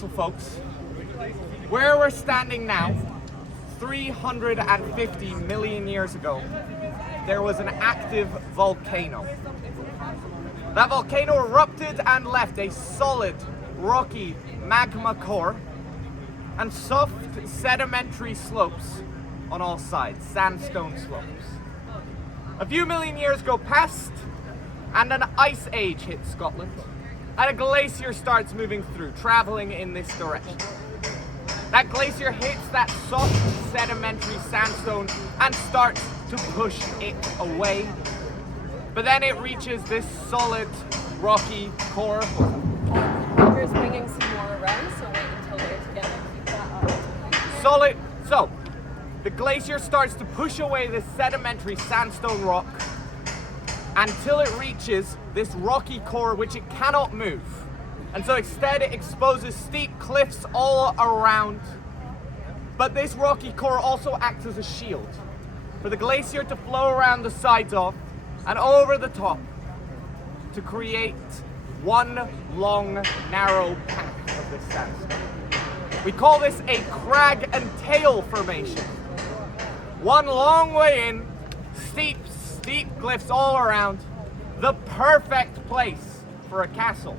So folks, where we're standing now, 350 million years ago, there was an active volcano. That volcano erupted and left a solid, rocky magma core and soft sedimentary slopes on all sides, sandstone slopes. A few million years go past and an ice age hits Scotland. And a glacier starts moving through, traveling in this direction. That glacier hits that soft sedimentary sandstone and starts to push it away. But then it reaches this solid, rocky core. You're swinging some more around, so wait until they're together. Keep that up. Solid. So, the glacier starts to push away this sedimentary sandstone rock until it reaches this rocky core which it cannot move. And so instead it exposes steep cliffs all around. But this rocky core also acts as a shield for the glacier to flow around the sides of and over the top to create one long, narrow path of this sandstone. We call this a crag and tail formation. One long way in, steep cliffs all around, the perfect place for a castle.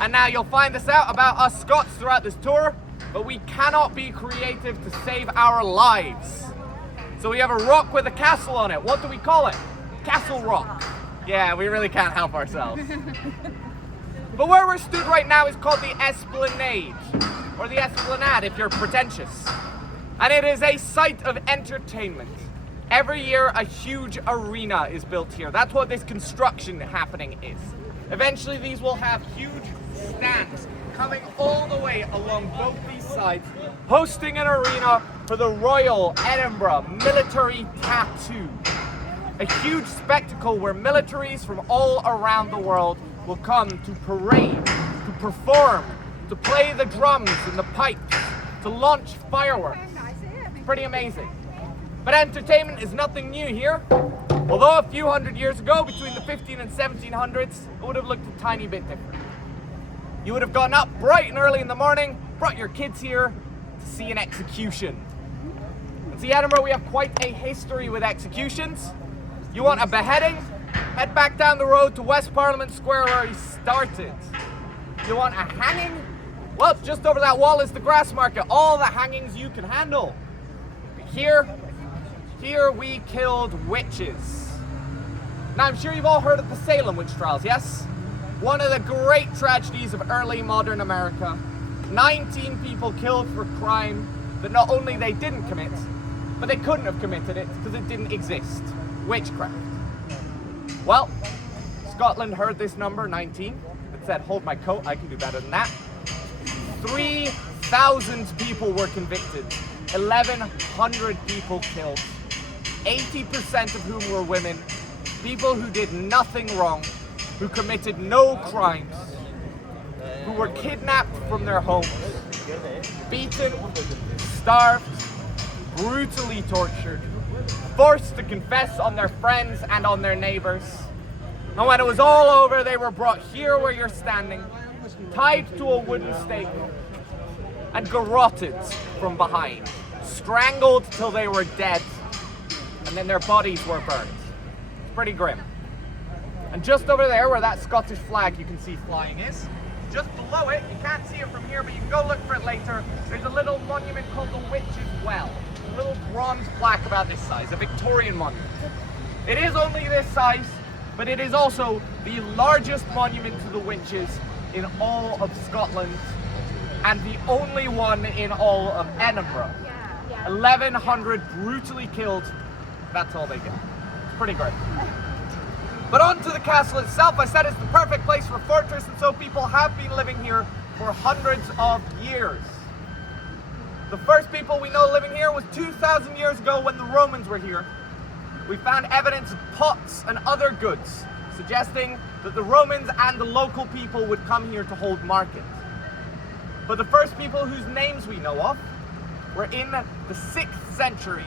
And now you'll find this out about us Scots throughout this tour, but we cannot be creative to save our lives. So we have a rock with a castle on it. What do we call it? Castle Rock. Yeah, we really can't help ourselves. But where we're stood right now is called the Esplanade, or the Esplanade if you're pretentious. And it is a site of entertainment. Every year a huge arena is built here. That's what this construction happening is. Eventually these will have huge stands coming all the way along both these sides, hosting an arena for the Royal Edinburgh Military Tattoo. A huge spectacle where militaries from all around the world will come to parade, to perform, to play the drums and the pipes, to launch fireworks. Pretty amazing. But entertainment is nothing new here. Although a few hundred years ago, between the 15 and 1700s, it would have looked a tiny bit different. You would have gotten up bright and early in the morning, brought your kids here to see an execution. And see, Edinburgh, we have quite a history with executions. You want a beheading? Head back down the road to West Parliament Square where he started. You want a hanging? Well, just over that wall is the grass market. All the hangings you can handle. But here we killed witches. Now I'm sure you've all heard of the Salem witch trials, yes? One of the great tragedies of early modern America. 19 people killed for crime that not only they didn't commit, but they couldn't have committed it because it didn't exist. Witchcraft. Well, Scotland heard this number, 19, and said, hold my coat, I can do better than that. 3,000 people were convicted, 1,100 people killed, 80% of whom were women, people who did nothing wrong, who committed no crimes, who were kidnapped from their homes, beaten, starved, brutally tortured, forced to confess on their friends and on their neighbors. And when it was all over, they were brought here where you're standing, tied to a wooden stake, and garroted from behind, strangled till they were dead, and then their bodies were burned. It's pretty grim. And just over there where that Scottish flag you can see flying is, just below it, you can't see it from here, but you can go look for it later, there's a little monument called the Witch's Well. A little bronze plaque about this size, a Victorian monument. It is only this size, but it is also the largest monument to the witches in all of Scotland, and the only one in all of Edinburgh. 1,100 brutally killed, that's all they get. It's pretty great. But on to the castle itself. I said it's the perfect place for a fortress, and so people have been living here for hundreds of years. The first people we know living here was 2,000 years ago when the Romans were here. We found evidence of pots and other goods, suggesting that the Romans and the local people would come here to hold market. But the first people whose names we know of were in the 6th century,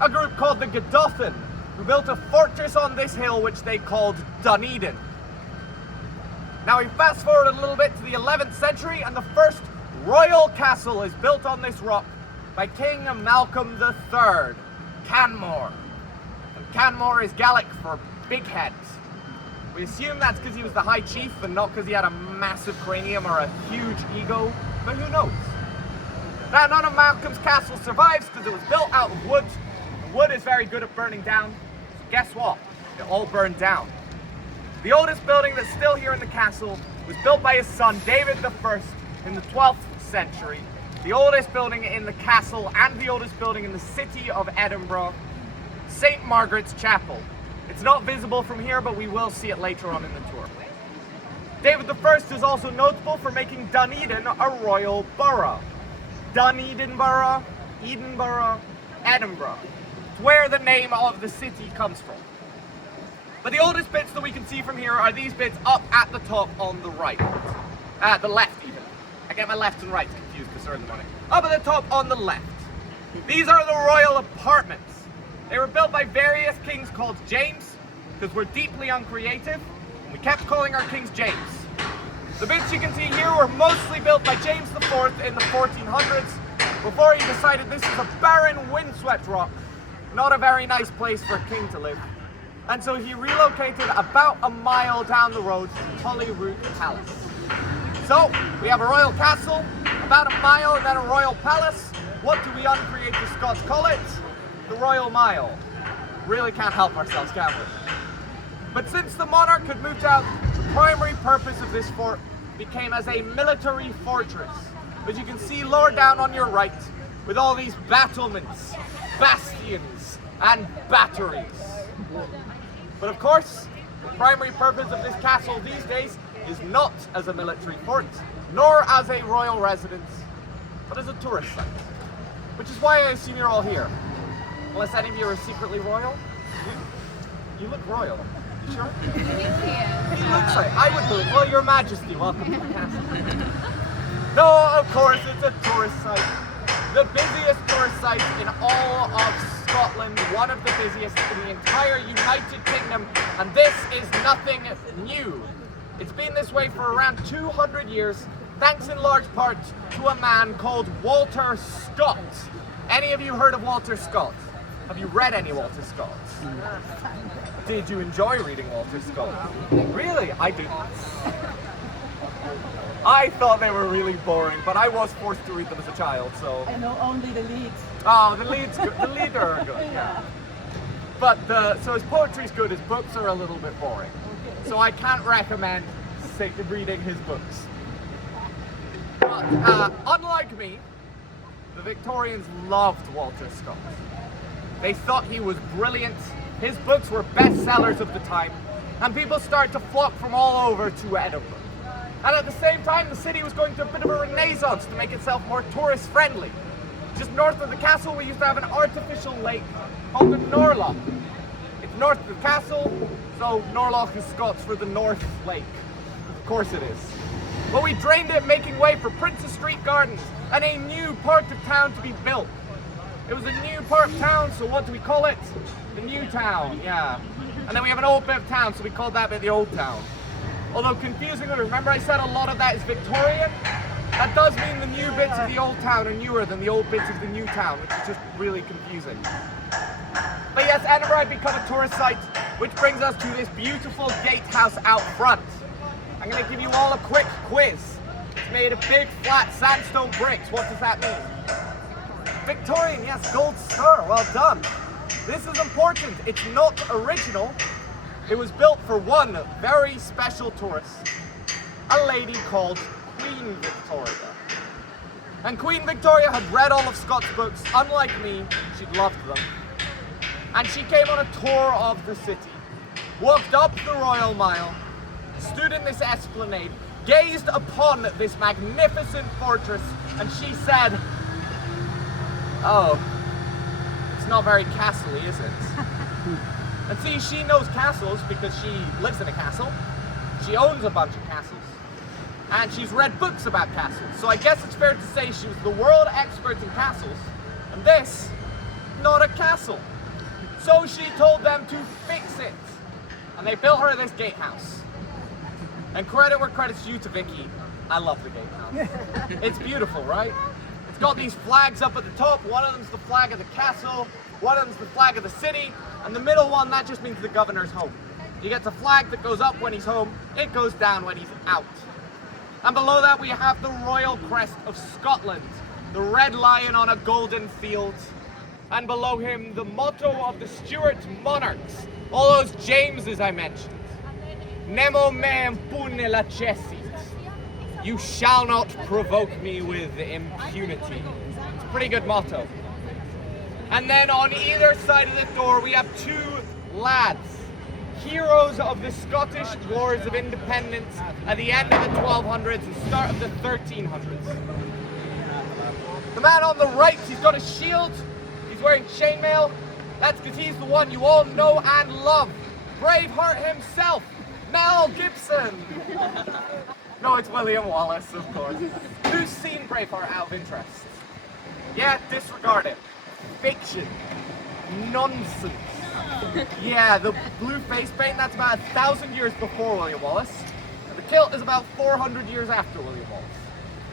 a group called the Godolphin, who built a fortress on this hill which they called Dunedin. Now we fast forward a little bit to the 11th century, and the first royal castle is built on this rock by King Malcolm III, Canmore. And Canmore is Gaelic for big heads. We assume that's because he was the High Chief and not because he had a massive cranium or a huge ego, but who knows? Now, none of Malcolm's castle survives because it was built out of wood, and wood is very good at burning down. So guess what? It all burned down. The oldest building that's still here in the castle was built by his son, David I, in the 12th century. The oldest building in the castle and the oldest building in the city of Edinburgh, St. Margaret's Chapel. It's not visible from here, but we will see it later on in the tour. David I is also notable for making Dunedin a royal borough. Dunedinburgh, Edinburgh, Edinburgh. It's where the name of the city comes from. But the oldest bits that we can see from here are these bits up at the top on the right. The left even. I get my left and right confused because they're in the morning. Up at the top on the left. These are the royal apartments. They were built by various kings called James, because we're deeply uncreative, and we kept calling our kings James. The bits you can see here were mostly built by James IV in the 1400s, before he decided this is a barren, windswept rock, not a very nice place for a king to live. And so he relocated about a mile down the road to Holyrood Palace. So, we have a royal castle, about a mile, and then a royal palace. What do we uncreative Scots call it? The Royal Mile. Really can't help ourselves, can we? But since the monarch had moved out, the primary purpose of this fort became as a military fortress, as you can see lower down on your right, with all these battlements, bastions, and batteries. But of course, the primary purpose of this castle these days is not as a military fort, nor as a royal residence, but as a tourist site. Which is why I assume you're all here. Unless any of you are secretly royal? You look royal. You sure? He looks like, I would believe. Well, Your Majesty, welcome to the castle. No, of course, it's a tourist site. The busiest tourist site in all of Scotland, one of the busiest in the entire United Kingdom, and this is nothing new. It's been this way for around 200 years, thanks in large part to a man called Walter Scott. Any of you heard of Walter Scott? Have you read any Walter Scott? Did you enjoy reading Walter Scott? Really? I didn't. I thought they were really boring, but I was forced to read them as a child, so... I know only the leads. Oh, the leads, the leader are good, yeah. But so his poetry's good, his books are a little bit boring. So I can't recommend reading his books. But unlike me, the Victorians loved Walter Scott. They thought he was brilliant. His books were bestsellers of the time, and people started to flock from all over to Edinburgh. And at the same time, the city was going through a bit of a renaissance to make itself more tourist friendly. Just north of the castle, we used to have an artificial lake called the Norloch. It's north of the castle, so Norloch is Scots for the North Lake. Of course it is. But we drained it, making way for Princess Street Gardens and a new part of town to be built. It was a new part of town, so what do we call it? The New Town, yeah. And then we have an old bit of town, so we called that bit the Old Town. Although confusingly, remember I said a lot of that is Victorian? That does mean the new bits of the Old Town are newer than the old bits of the New Town, which is just really confusing. But yes, Edinburgh had become a tourist site, which brings us to this beautiful gatehouse out front. I'm going to give you all a quick quiz. It's made of big, flat sandstone bricks. What does that mean? Victorian, yes, gold star, well done. This is important. It's not original. It was built for one very special tourist, a lady called Queen Victoria. And Queen Victoria had read all of Scott's books. Unlike me, she'd loved them. And she came on a tour of the city, walked up the Royal Mile, stood in this esplanade, gazed upon this magnificent fortress, and she said, "Oh, it's not very castle-y, is it?" And see, she knows castles because she lives in a castle. She owns a bunch of castles. And she's read books about castles. So I guess it's fair to say she was the world expert in castles. And this, not a castle. So she told them to fix it. And they built her this gatehouse. And credit where credit's due to Vicky. I love the gatehouse. It's beautiful, right? It's got these flags up at the top. One of them's the flag of the castle, one of them's the flag of the city, and the middle one, that just means the governor's home. He gets a flag that goes up when he's home, it goes down when he's out. And below that we have the royal crest of Scotland, the red lion on a golden field. And below him, the motto of the Stuart monarchs, all those Jameses I mentioned. Nemo me impune lacessit. You shall not provoke me with impunity. It's a pretty good motto. And then on either side of the door, we have two lads, heroes of the Scottish Wars of Independence at the end of the 1200s and start of the 1300s. The man on the right, he's got a shield, he's wearing chainmail. That's because he's the one you all know and love. Braveheart himself, Mel Gibson. No, it's William Wallace, of course. Who's seen Braveheart out of interest? Yeah, disregard it. Fiction. Nonsense. Yeah, the blue face paint, that's about 1,000 years before William Wallace. And the kilt is about 400 years after William Wallace.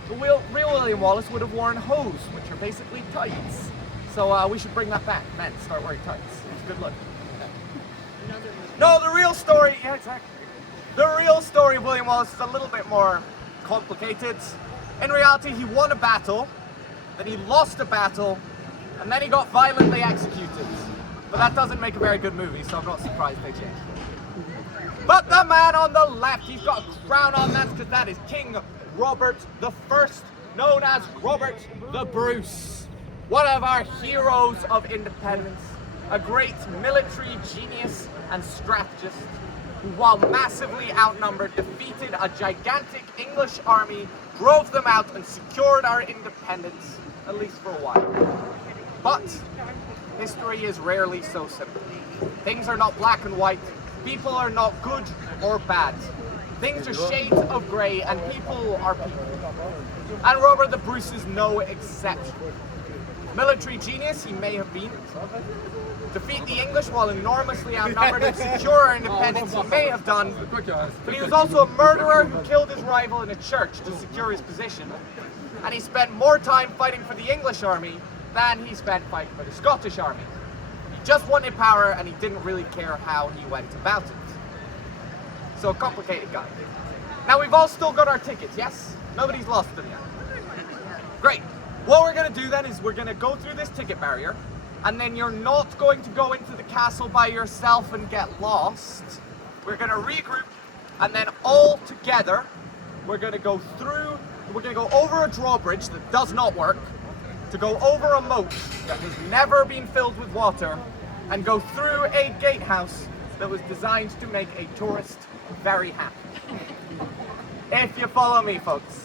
The real William Wallace would have worn hose, which are basically tights. So we should bring that back. Men, start wearing tights. It's a good look. No, the real story, yeah, exactly. The real story of William Wallace is a little bit more complicated. In reality, he won a battle, then he lost a battle, and then he got violently executed. But that doesn't make a very good movie, so I'm not surprised they changed it. But the man on the left, he's got a crown on, that's because that is King Robert the First, known as Robert the Bruce. One of our heroes of independence, a great military genius and strategist, who, while massively outnumbered, defeated a gigantic English army, drove them out and secured our independence, at least for a while. But history is rarely so simple. Things are not black and white, people are not good or bad. Things are shades of grey and people are people. And Robert the Bruce is no exception. Military genius he may have been. Defeat the English while enormously outnumbered and secure our independence he may have done. But he was also a murderer who killed his rival in a church to secure his position. And he spent more time fighting for the English army than he spent fighting for the Scottish army. He just wanted power and he didn't really care how he went about it. So a complicated guy. Now we've all still got our tickets, yes? Nobody's lost them yet. Great. What we're going to do then is we're going to go through this ticket barrier, and then you're not going to go into the castle by yourself and get lost. We're going to regroup, and then all together we're going to go through, we're going to go over a drawbridge that does not work, to go over a moat that has never been filled with water, and go through a gatehouse that was designed to make a tourist very happy. If you follow me, folks.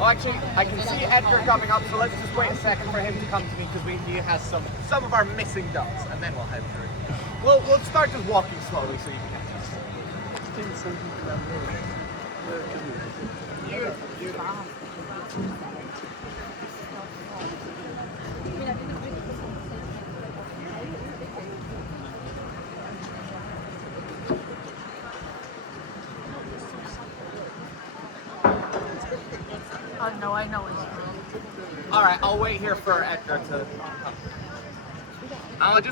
Oh, actually, I can see Edgar coming up, so let's just wait a second for him to come to me because he has some of our missing ducks, and then we'll head through. We'll start just walking slowly so you can catch us. Oh no, I know it. All right, I'll wait here for Edgar to come. I'll just